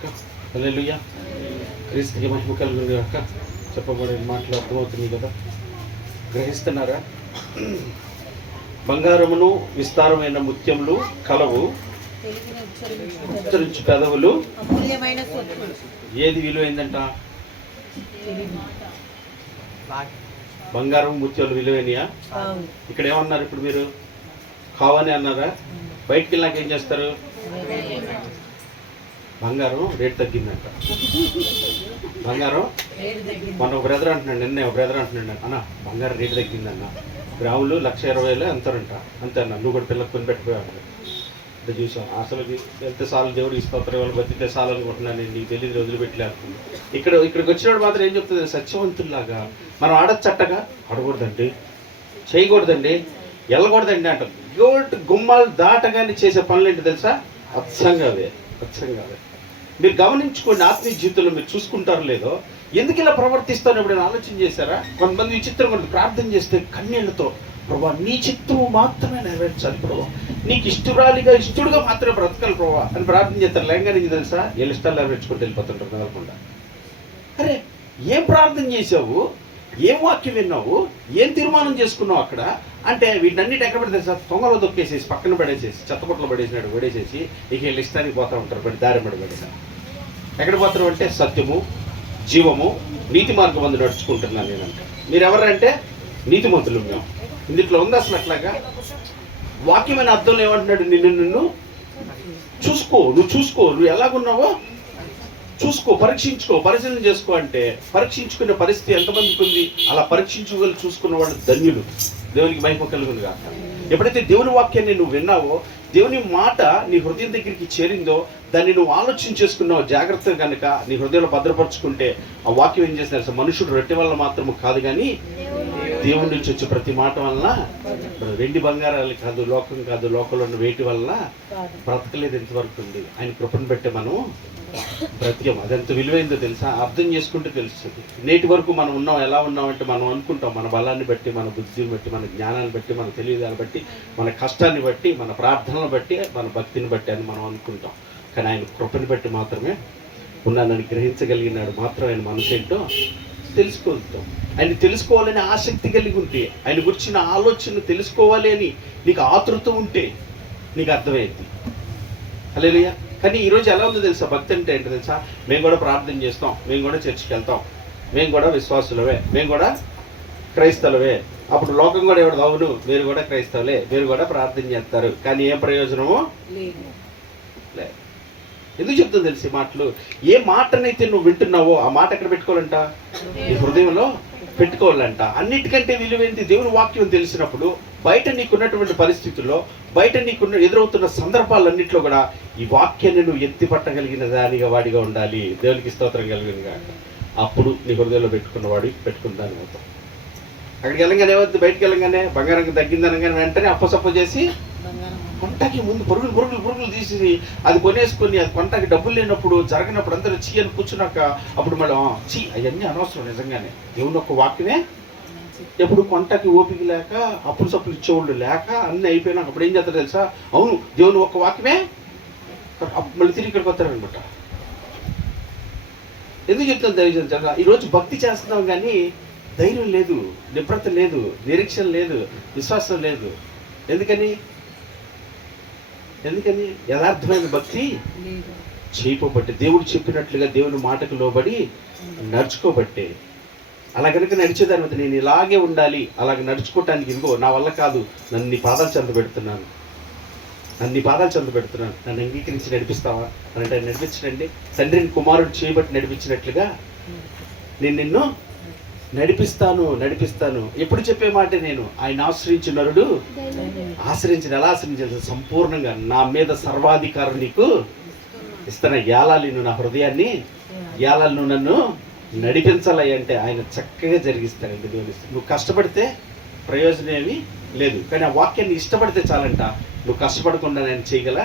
హల్లెలూయా. క్రీస్తుకి మహిమ కలుగును గాక. చెప్పబడిన మాటలు అర్థమవుతుంది కదా, గ్రహిస్తున్నారా? బంగారమును విస్తారమైన ముత్యములు కలవు, ఉచ్చరించు పెదవులు ఏది విలువైందంట? బంగారం ముత్యాలు విలువైనయా? ఇక్కడ ఏమన్నారు? ఇప్పుడు మీరు కావని అన్నారా? బయటికి వెళ్ళాక ఏం చేస్తారు? బంగారం రేటు తగ్గిందంట. బంగారం మన ఒక బ్రదర్ అంటున్నాడు, నిన్నే ఒక బ్రదర్ అంటున్నాడు, అన్న బంగారం రేటు తగ్గిందన్న, గ్రాములు 1,20,000 అంటారంట. అంతే అన్న, నువ్వు కూడా పిల్లలకు కొని పెట్టుకోవాలి అంటే చూసాం. అసలు ఎంత సార్లు దేవుడు ఇస్తోత్రం వాళ్ళు బతికే సార్లు అనుకుంటున్నాను నేను, నీకు తెలియదు వదిలిపెట్టలేకుండా. ఇక్కడికి వచ్చినప్పుడు మాత్రం ఏం చెప్తుంది? సత్యవంతుల్లాగా మనం ఆడచ్చట్టగా ఆడకూడదండి, చేయకూడదండి, వెళ్ళకూడదండి అంటారు. గుమ్మాలు దాటగానే చేసే పనులు ఏంటి తెలుసా? అచ్చంగా అవే. మీరు గమనించుకోండి, ఆత్మీయ జీవితంలో మీరు చూసుకుంటారో లేదో, ఎందుకు ఇలా ప్రవర్తిస్తాను ఎప్పుడైనా ఆలోచన చేశారా? కొంతమంది విచిత్రం, కొంత ప్రార్థన చేస్తే కన్నీళ్లతో, ప్రభా నీ చిత్తము మాత్రమే నెరవేర్చాలి ప్రభా, నీకు ఇష్టడుగా మాత్రమే బ్రతకాలి ప్రభా అని ప్రార్థన చేస్తారు. లేంగా నీకు తెలుసా, వీళ్ళ ఇష్టాలు నెరవేర్చుకుంటూ వెళ్ళిపోతుంటారు కదలకుండా. అరే ఏం ప్రార్థన చేసావు, ఏం వాక్యం విన్నావు, ఏం తీర్మానం చేసుకున్నావు అక్కడ అంటే వీటన్నిటి ఎక్కడ పెడితే సార్ తొంగలో దొక్కేసేసి పక్కన పడేసేసి చెత్తపొట్టలో పడేసేసి ఇక వీళ్ళు ఇష్టానికి పోతూ ఉంటారు. దారి పడేసారు. ఎక్కడ పోతారు అంటే సత్యము, జీవము, నీతి మార్గం మందు నడుచుకుంటున్నాను నేనంట. మీరు ఎవరంటే నీతిమంతులు మేము. ఇందులో ఉంది అసలు అట్లాగా. వాక్యమైన అర్థంలో ఏమంటున్నాడు? నిన్ను చూసుకో, నువ్వు ఎలాగున్నావో చూసుకో, పరిశీలన చేసుకో అంటే పరీక్షించుకునే పరిస్థితి ఎంతమందికి ఉంది? అలా పరీక్షించుకోగలి చూసుకున్నవాడు ధన్యులు. దేవునికి మహిమ కలుగును గాక. ఎప్పుడైతే దేవుని వాక్యాన్ని నువ్వు విన్నావో, దేవుని మాట నీ హృదయం దగ్గరికి చేరిందో, దాన్ని నువ్వు ఆలోచన చేసుకున్నావు జాగ్రత్తగా కనుక నీ హృదయంలో భద్రపరుచుకుంటే, ఆ వాక్యం ఏం చేస్తున్నారు? మనుషుడు రొట్టె వల్ల మాత్రము కాదు కానీ దేవుడి నుంచి వచ్చే ప్రతి మాట వలన, వెండి బంగారాలు కాదు, లోకం కాదు, లోకంలో ఉన్న వేటి వల్ల బ్రతకలేదు ఎంతవరకు ఉంది. ఆయన కృపను పెట్టే మనం బ్రతికం. అదెంత విలువైందో తెలుసా? అర్థం చేసుకుంటే తెలుస్తుంది. నేటి వరకు మనం ఎలా ఉన్నామంటే మనం అనుకుంటాం, మన బలాన్ని బట్టి, మన బుద్ధిని బట్టి, మన జ్ఞానాన్ని బట్టి, మన తెలివిదాన్ని బట్టి, మన కష్టాన్ని బట్టి, మన ప్రార్థనలు బట్టి, మన భక్తిని బట్టి అని మనం అనుకుంటాం. కానీ ఆయన కృపని బట్టి మాత్రమే ఉన్నానని గ్రహించగలిగినాడు. మాత్రం ఆయన మనసు ఏంటో తెలుసుకోగలుగుతాం. ఆయన తెలుసుకోవాలని ఆసక్తి కలిగి ఉంటే, ఆయన గురించిన ఆలోచన తెలుసుకోవాలి అని నీకు ఆతృత ఉంటే నీకు అర్థమైంది. హల్లెలూయా. కానీ ఈరోజు ఎలా ఉందో తెలుసా? భక్తి అంటే ఏంటో తెలుసా? మేము కూడా ప్రార్థన చేస్తాం, మేము కూడా చర్చికి వెళ్తాం, మేము కూడా విశ్వాసులవే, మేము కూడా క్రైస్తవులవే. అప్పుడు లోకం కూడా ఎవడు, అవును మీరు కూడా క్రైస్తవులే, మీరు కూడా ప్రార్థన చేస్తారు, కానీ ఏం ప్రయోజనము లేదు. ఎందుకు చెప్తుంది తెలిసి మాటలు? ఏ మాటనైతే నువ్వు వింటున్నావో ఆ మాట ఎక్కడ పెట్టుకోవాలంట? నీ హృదయంలో పెట్టుకోవాలంట. అన్నిటికంటే విలువైంది దేవుని వాక్యం తెలిసినప్పుడు బయట నీకున్నటువంటి పరిస్థితుల్లో, బయట నీకున్న ఎదురవుతున్న సందర్భాలన్నింటిలో కూడా ఈ వాక్యాన్ని నువ్వు ఎత్తి పట్టగలిగిన దానిగా వాడిగా ఉండాలి. దేవునికి స్తోత్రం కలిగినగా. అప్పుడు నీ హృదయంలో పెట్టుకున్న దాని అవుతాం. అక్కడికి వెళ్ళగానే ఏమవుతుంది? బయటకు వెళ్ళగానే బంగారం తగ్గిందనగానే వెంటనే అప్పసప్ప చేసి కొంటకి ముందు పురుగులు తీసి అది కొనేసుకొని, అది కొంటకి డబ్బులు లేనప్పుడు జరగనప్పుడు అందరూ చీ అని కూర్చున్నాక అప్పుడు మళ్ళీ చీ అవన్నీ అనవసరం. నిజంగానే దేవుని ఒక వాక్యమే. ఎప్పుడు కొంటకి ఓపిక లేక అప్పులు సప్పులు ఇచ్చేవాళ్ళు లేక అన్నీ అయిపోయినాక అప్పుడు ఏం చేస్తారు తెలుసా? అవును దేవుని ఒక్క వాక్యమే, మళ్ళీ తిరిగి ఇక్కడికి వస్తారనమాట. ఎందుకు చెప్తాను దైవజన? ఈరోజు భక్తి చేస్తున్నాం కానీ ధైర్యం లేదు, నిబ్రత లేదు, నిరీక్షణ లేదు, విశ్వాసం లేదు. ఎందుకని యథార్థమైన భక్తి చేయబట్టి, దేవుడు చెప్పినట్లుగా దేవుని మాటకు లోబడి నడుచుకోబట్టే. అలా కనుక నడిచేదాన్ని నేను ఇలాగే ఉండాలి, అలాగే నడుచుకోవటానికి ఇదిగో నా వల్ల కాదు, నన్ను నీ పాదాలు చెంత పెడుతున్నాను, నన్ను అంగీకరించి నడిపిస్తావా అంటే నడిపించడండి. తండ్రిని కుమారుడు చేయబట్టి నడిపించినట్లుగా నేను నిన్ను నడిపిస్తాను. ఎప్పుడు చెప్పే మాట నేను, ఆయన ఆశ్రయించిన నరుడు ఎలా ఆశ్రయించాలి? సంపూర్ణంగా నా మీద సర్వాధికారం నీకు ఇస్తాను. ఏలాలి నువ్వు నా హృదయాన్ని, ఏలాలి నువ్వు నన్ను నడిపించాలి అంటే ఆయన చక్కగా జరిగిస్తానండి. నువ్వు కష్టపడితే ప్రయోజనం ఏమీ లేదు, కానీ ఆ వాక్యాన్ని ఇష్టపడితే చాలంట. నువ్వు కష్టపడకుండా నేను చేయగల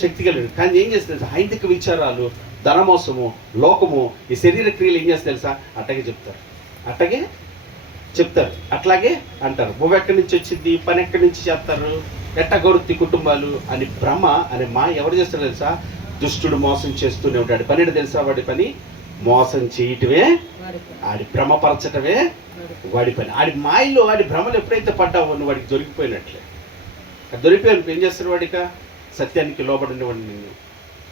శక్తి కలిగి. కానీ ఏం చేస్తుంది? హైందిక విచారాలు, ధనమోసము, లోకము, ఈ శరీర క్రియలు ఏం చేస్తే తెలుసా? అట్టగే చెప్తారు, అట్లాగే అంటారు. భూమి ఎక్కడి నుంచి వచ్చింది, పని ఎక్కడి నుంచి చేస్తారు, ఎట్టగొరుత్తి కుటుంబాలు అని భ్రమ అనే మా ఎవరు చేస్తారు తెలుసా? దుష్టుడు మోసం చేస్తూనే ఉంటాడు. పని ఏంటో తెలుసా? వాడి పని మోసం చేయటమే, ఆడి భ్రమపరచటమే వాడి పని. ఆడి మాయలో ఆడి భ్రమలు ఎప్పుడైతే పడ్డావో నువ్వు వాడికి దొరికిపోయినట్లే. దొరికిపోయి ఏం చేస్తాడు? వాడిక సత్యానికి లోబడిన వాడిని నిన్ను.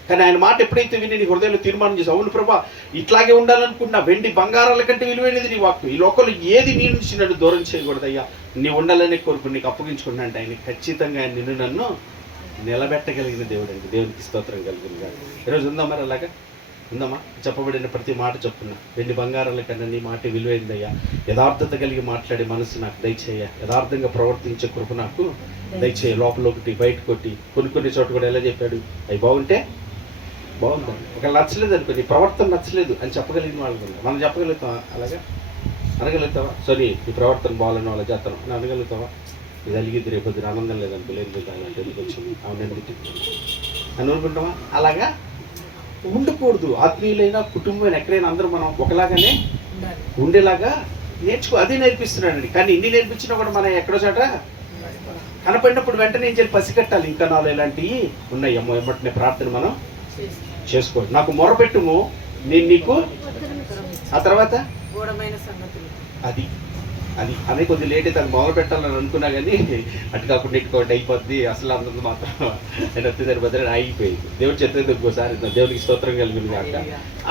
కానీ ఆయన మాట ఎప్పుడైతే విని నీ హృదయంలో తీర్మానం చేసి, అవును ప్రభా ఇట్లాగే ఉండాలనుకున్నా, వెండి బంగారాల కంటే విలువైనది నీ వాక్యం, ఈ లోకంలో ఏది నీ నుంచి నన్ను దూరం చేయకూడదయ్యా, నీ ఉండాలనే కోరుకుని నీకు అప్పగించుకున్నా అంటే ఆయన ఖచ్చితంగా ఆయన నిన్ను నన్ను నిలబెట్టగలిగిన దేవుడు అండి. దేవునికి స్తోత్రం కలిగింది. ఈరోజు ఉందా మరి అలాగా? ఉందమ్మా? చెప్పబడిన ప్రతి మాట చెప్పున్నా, వెండి బంగారాల కన్నా నీ మాట విలువైందయ్యా, యథార్థత కలిగి మాట్లాడే మనసు నాకు దయచేయ, యథార్థంగా ప్రవర్తించే కృప నాకు దయచేయ. లోపల ఒకటి బయట కొట్టి కొన్ని చోట కూడా ఎలా చెప్పాడు? అవి బాగుంటే బాగుందండి, ఒకవేళ నచ్చలేదు అనుకో, నీ ప్రవర్తన నచ్చలేదు అని చెప్పగలిగిన వాళ్ళు మనం చెప్పగలుగుతావా? అలాగా అనగలుగుతావా? సరే నీ ప్రవర్తన బాగాలని వాళ్ళ చేస్తాను అని అనగలుగుతావా? ఇది అలిగిద్ది రేపొద్దున ఆనందం లేదనుకో, లేదు అలాంటి ఎందుకు వచ్చింది అవునండి అని అనుకుంటామా? అలాగా ఉండకూడదు. ఆత్మీయులైనా కుటుంబం ఎక్కడైనా అందరూ మనం ఒకలాగానే ఉండేలాగా నేర్చుకో. అదే నేర్పిస్తున్నాడండి. కానీ ఇన్ని నేర్పించినా కూడా మనం ఎక్కడో చోట కనపడినప్పుడు వెంటనే ఏం చేయాలి? పసిగట్టాలి. ఇంకా నాలో ఇలాంటివి ఉన్నాయి అమ్మో, ఎమ్మటినే ప్రార్థన మనం చేసుకోండి. నాకు మొరపెట్టుము, నేను నీకు ఆ తర్వాత అది అది అనే కొద్ది లేట్ అయితే అది మొదలు పెట్టాలని అనుకున్నా కానీ అటు కాకుండా ఇటుకోటి అయిపోద్ది. అసలు అందరిది మాత్రం ఆయన వచ్చేసరి బదులు అయిపోయింది. దేవుడు చెప్పేది ఇంకోసారి దేవునికి స్తోత్రం కలిగింది కాక.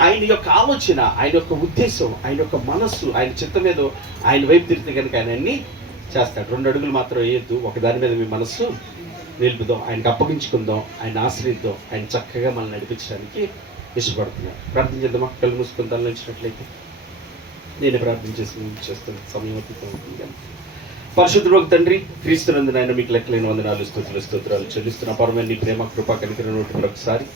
ఆయన యొక్క ఆలోచన, ఆయన యొక్క ఉద్దేశం, ఆయన యొక్క మనస్సు, ఆయన చిత్తం మీద ఆయన వైపు తిరిగితే కనుక ఆయన అన్ని చేస్తాడు. 2 అడుగులు మాత్రం వేయద్దు, ఒకదాని మీద మీ మనస్సు నిలుపుదాం, ఆయనకు అప్పగించుకుందాం, ఆయన ఆశ్రయిద్దాం. ఆయన చక్కగా మనల్ని నడిపించడానికి ఇష్టపడుతున్నాడు. ప్రార్థన చేద్దామా? కళ్ళు మూసుకుని తరలించినట్లయితే నేనే ప్రార్థన చేస్తాను. సమయం అవుతుంది. పరిశుద్ధుడు తండ్రి, క్రీస్తునందు నాయన మీకు లెక్కలేని వందనాలు, స్తోత్రాలు చెల్లిస్తున్న పరమైన నీ ప్రేమ కృప కనికరం మరొకసారి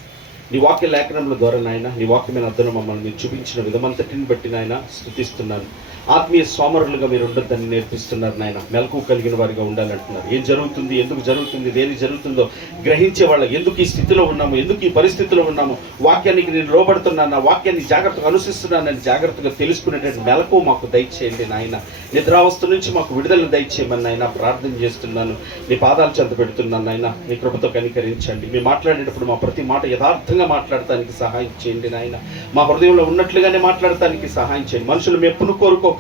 నీ వాక్య లేఖనముల ద్వారా నాయన, నీ వాక్యమైన అర్థం మమ్మల్ని మీరు చూపించిన విధమంతటిని బట్టి నాయన స్తుతిస్తున్నాను. ఆత్మీయ సోమరులుగా మీరు ఉండొద్దని నేర్పిస్తున్నారు నాయన. మెలకు కలిగిన వారిగా ఉండాలంటున్నారు. ఏం జరుగుతుంది, ఎందుకు జరుగుతుంది, దేని జరుగుతుందో గ్రహించే వాళ్ళ, ఎందుకు ఈ స్థితిలో ఉన్నాము, ఎందుకు ఈ పరిస్థితిలో ఉన్నాము, వాక్యానికి నేను లోబడుతున్నాను, నా వాక్యాన్ని జాగ్రత్తగా అనుసరిస్తున్నానని జాగ్రత్తగా తెలుసుకునేటువంటి మెలకు మాకు దయచేయండి నాయన. నిద్రావస్థ నుంచి మాకు విడుదల దయచేయమని నాయన ప్రార్థన చేస్తున్నాను. నీ పాదాలు చెంత పెడుతున్నాను నాయన. మీ కృపతో కనికరించండి. మేము మాట్లాడేటప్పుడు మా ప్రతి మాట యథార్థంగా మాట్లాడటానికి సహాయం చేయండి నాయన. మా హృదయంలో ఉన్నట్లుగానే మాట్లాడటానికి సహాయం చేయండి. మనుషులు మెప్పును కోరుకోక,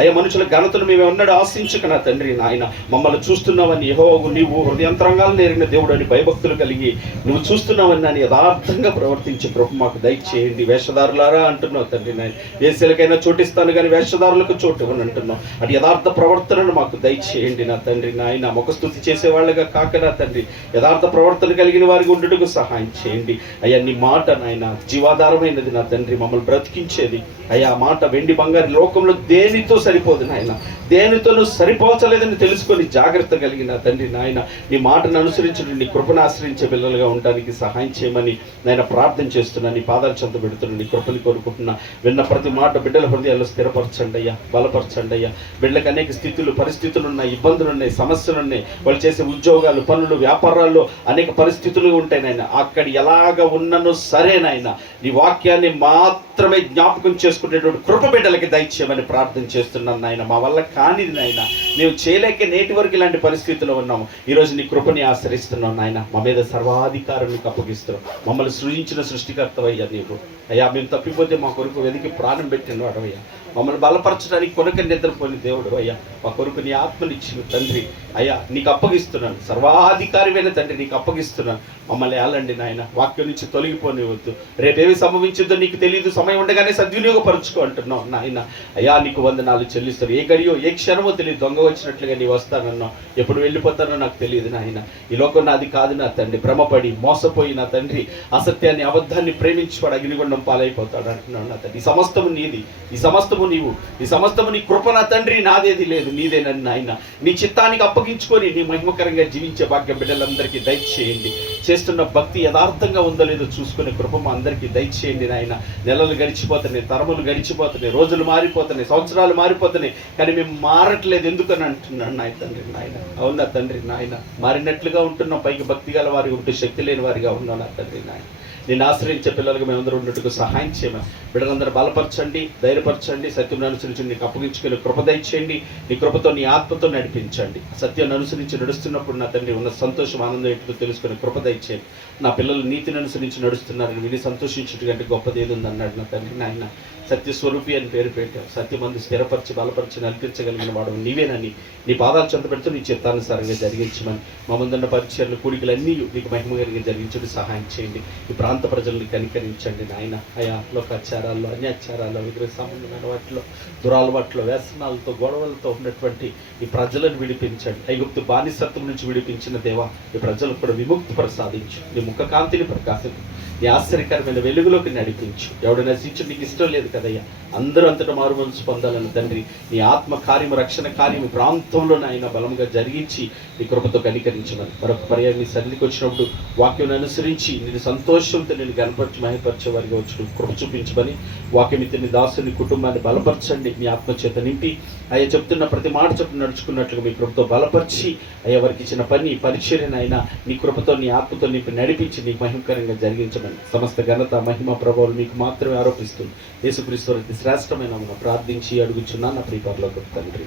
అయ్యా మనుషుల ఘనతను మేము ఎన్నడూ ఆశించక నా తండ్రి నాయన, మమ్మల్ని చూస్తున్నావని యెహోవా నీవు హృదయంతరంగాలు నేరిన దేవుడు అని భయభక్తులు కలిగి నువ్వు చూస్తున్నావని నాని యథార్థంగా ప్రవర్తించే కృప మాకు దయచేయండి. వేషధారులారా అంటున్నావు తండ్రి నాయన. వేసలకైనా చోటిస్తాను కానీ వేషధారులకు చోటు ఇవ్వని అంటున్నావు. అటు యథార్థ ప్రవర్తనను మాకు దయచేయండి నా తండ్రి నాయన. ముఖస్తుతి చేసేవాళ్ళగా కాక నా తండ్రి యథార్థ ప్రవర్తన కలిగిన వారికి ఉండటకు సహాయం చేయండి అయ్యా. నీ మాట నాయన జీవాధారమైనది నా తండ్రి, మమ్మల్ని బ్రతికించేది అయ్యా. మాట వెండి బంగారు లోకంలో దేనితో సరిపోదు నాయన, దేనితోనూ సరిపోచలేదని తెలుసుకొని జాగ్రత్త కలిగిన తండ్రి నాయన, నీ మాటను అనుసరించడం, నీ కృపను ఆశ్రయించే పిల్లలుగా ఉండడానికి సహాయం చేయమని నాయన ప్రార్థన చేస్తున్నాను. నీ పాదాలు చెంత పెడుతున్నాను. నీ కృపని కోరుకుంటున్నా. విన్న ప్రతి మాట బిడ్డల హృదయాల్లో స్థిరపరచండి అయ్యా, బలపరచండి అయ్యా. బిడ్డలకు అనేక స్థితులు, పరిస్థితులు ఉన్నాయి, ఇబ్బందులు ఉన్నాయి, సమస్యలు ఉన్నాయి. వాళ్ళు చేసే ఉద్యోగాలు, పనులు, వ్యాపారాల్లో అనేక పరిస్థితులు ఉంటాయి నాయన. అక్కడ ఎలాగ ఉన్ననో సరేనాయన, నీ వాక్యాన్ని మాత్రమే జ్ఞాపకం చేసుకునేటువంటి కృప బిడ్డలకి దయచేయమని ప్రార్థన చేస్తున్నాను నాయన. మా వల్ల కానిది నాయన, మేము చేయలేక నేటి వరకు ఇలాంటి పరిస్థితుల్లో ఉన్నాము. ఈరోజు నీ కృపని ఆశ్రయిస్తున్నాం నాయన. మా మీద సర్వాధికారం నీకు అప్పగిస్తున్నాం. మమ్మల్ని సృజించిన సృష్టికర్తవయ్యా నీవు అయ్యా. మేము తప్పిపోతే మా కొరకు వెతికి ప్రాణం పెట్టిన వాడవయ్యా. మమ్మల్ని బలపరచడానికి కొరకు నిద్రపోయిన దేవుడు అయ్యా. మా కొరకు నీ ఆత్మనిచ్చిన తండ్రి అయ్యా, నీకు అప్పగిస్తున్నాను. సర్వాధికారిమైన తండ్రి నీకు అప్పగిస్తున్నాను. మమ్మల్ని ఏలండి నాయన, వాక్యం నుంచి తొలగిపోనివద్దు. రేపేమి సంభవించిందో నీకు తెలియదు, సమయం ఉండగానే సద్వినియోగపరచుకో అంటున్నావు నాయన. అయ్యా నీకు వందనాలు చెల్లిస్తారు. ఏ గడియో ఏ క్షణమో తెలియదు, దొంగ వచ్చినట్లుగా నీ వస్తానన్నావు. ఎప్పుడు వెళ్ళిపోతానో నాకు తెలియదు నాయన. ఈ లోకం నాది కాదు నా తండ్రి. భ్రమపడి మోసపోయి నా తండ్రి అసత్యాన్ని అబద్ధాన్ని ప్రేమించువాడు అగ్నిగుండం పాలైపోతాడు అంటున్నావు నా తండ్రి. ఈ సమస్తము నీది, ఈ సమస్తము నీవు, ఈ సమస్తము నీ కృప నా తండ్రి. నాదేది లేదు, నీదేనని నాయన. నీ చిత్తానికి అప్పగించుకొని నీ మహిమకరంగా జీవించే భాగ్య బిడ్డలందరికీ దయచేయండి. చేస్తున్న భక్తి యథార్థంగా ఉందో లేదో చూసుకునే కృప మా అందరికీ దయచేయండి నాయన. నెలలు గడిచిపోతున్నాయి, తరములు గడిచిపోతున్నాయి, రోజులు మారిపోతున్నాయి, సంవత్సరాలు మారిపోతున్నాయి, కానీ మేము మారట్లేదు ఎందుకని అంటున్నాను నాయ తండ్రి నాయన. అవునా తండ్రి నాయన, మారినట్లుగా ఉంటున్నాం, పైకి భక్తి గల వారికి ఉంటూ శక్తి లేని వారిగా ఉన్నాం నా తండ్రి నాయన. నిన్ను ఆశ్రయించే పిల్లలకు మేమందరూ ఉన్నట్టుగా సహాయం చేయమని బిడ్డలందరూ బలపరచండి, ధైర్యపరచండి, సత్యం అనుసరించి నీకు అప్పగించుకుని కృప దయచేయండి. నీ కృపతో నీ ఆత్మతో నడిపించండి. సత్యాన్ని అనుసరించి నడుస్తున్నప్పుడు నా తండ్రి ఉన్న సంతోషం ఆనందం ఏంటో తెలుసుకుని కృప దయచేయండి. నా పిల్లలు నీతిని అనుసరించి నడుస్తున్నారని విని సంతోషించుట కంటే గొప్పది ఏది ఉంది అన్నాడు నా తండ్రి. నాయన సత్యస్వరూపి అని పేరు పెట్టావు. సత్యమందు స్థిరపరిచి బలపరిచి నడిపించగలిగిన వాడు నీవేనని నీ పాదాలు చెంత పెడుతూ నీ చిత్తానుసారంగా జరిగించమని మా ముందున్న పరిచయాలు కూడికలన్నీ నీకు మహిమ కలిగి జరిగించడం సహాయం చేయండి. ఈ ప్రాంత ప్రజల్ని కనికరించండి నాయన. అయా లోకాచారాల్లో, అన్యాచారాల్లో, విగ్రహ సంబంధమైన వాటిలో, దురాలవాట్లో, వ్యసనాలతో, గొడవలతో ఉన్నటువంటి ఈ ప్రజలను విడిపించండి. ఐగుప్తు బానిసత్వం నుంచి విడిపించిన దేవా, ఈ ప్రజలకు కూడా విముక్తి ప్రసాదించు. నీ ముఖకాంతిని ప్రకాశించు. నీ ఆశ్చర్యకరమైన వెలుగులోకి నడిపించు. ఎవడు నశించు నీకు ఇష్టం లేదు కదయ్యా. అందరూ అంతటా మారు మనసు పొందాలని తండ్రి నీ ఆత్మ కార్యము, రక్షణ కార్యము ప్రాంతంలో నాయన బలంగా జరిగించి నీ కృపతో కనికరించమని మరొక పర్యాయం నీ సన్నిధికి వచ్చినప్పుడు వాక్యం అనుసరించి నేను సంతోషంతో నేను కనపరిచి మహిపరిచే వారిగా వచ్చి కృప చూపించమని వాక్యం ఇతని దాసుని కుటుంబాన్ని బలపరచండి. మీ ఆత్మచేత నింపి అయ్యా చెప్తున్న ప్రతి మాట చెప్పు నడుచుకున్నట్లుగా మీ కృపతో బలపరిచి అయ్యా వారికి ఇచ్చిన పని పరిచర్యను అయినా నీ కృపతో నీ ఆత్మతో నింపి నడిపించి నీకు మహిమకరంగా జరిగించమని సమస్త ఘనత మహిమ ప్రభావాలు మీకు మాత్రమే ఆరోపిస్తుంది. యేసుక్రీస్తు అతి శ్రేష్టమైన ప్రార్థించి అడుగుచున్నాను నా ప్రియ పరలోకపు తండ్రి.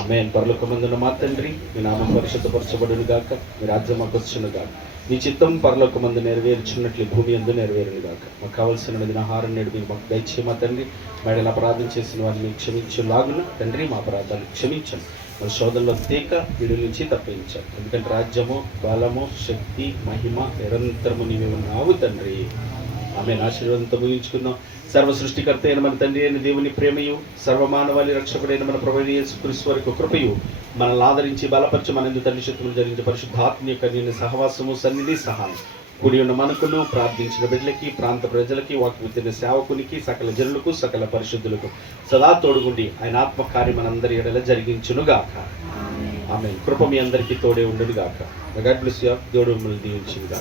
ఆమేన్. పరలోకమందున్న మా తండ్రి, మీ నామం పరిశుద్ధపరచబడును గాక, మీ రాజ్యం మాకు వచ్చును గాక, మీ చిత్తం పరలోకమందు నెరవేర్చున్నట్లు భూమి యందు నెరవేరును గాక. మాకు కావలసిన ఆహారం నేడు మీరు మాకు దయచేయ మా తండ్రి. మేడల అపరాధం చేసిన వారిని క్షమించేలాగున తండ్రి మా అపరాధాలు క్షమించండి. మన శోధనలో తీక వీడి నుంచి తప్పించాలి. ఎందుకంటే రాజ్యము, బలము, శక్తి, మహిమ నిరంతరము నీవే ఉన్నావు తండ్రి. ఆమె ఆశీర్వాదంతో ముగించుకుందాం. సర్వ సృష్టికర్త అయిన మన తండ్రి అయిన దేవుని ప్రేమయు, సర్వమానవాళి రక్షకుడైన మన ప్రభువైన యేసుక్రీస్తు వారి కృపయు, మనల్ని ఆదరించి బలపరిచి మన యందు తండ్రి శక్తులు జరిగించే పరిశుద్ధాత్మ యొక్క నేను సహవాసము, సన్నిధి, సహాయం కూడి ఉన్న మనకును, ప్రార్థించిన బిడ్డలకి, ప్రాంత ప్రజలకి, వాక్య సేవకునికి, సకల జనులకు, సకల పరిశుద్ధులకు సదా తోడుగుండి ఆయన ఆత్మకార్యం మనందరి ఎడల జరిగించునుగాక. ఆమేన్. కృప మీ అందరికీ తోడే ఉండునుగాక. God bless you. దేవుడు మిమ్మల్ని దీవించునుగాక.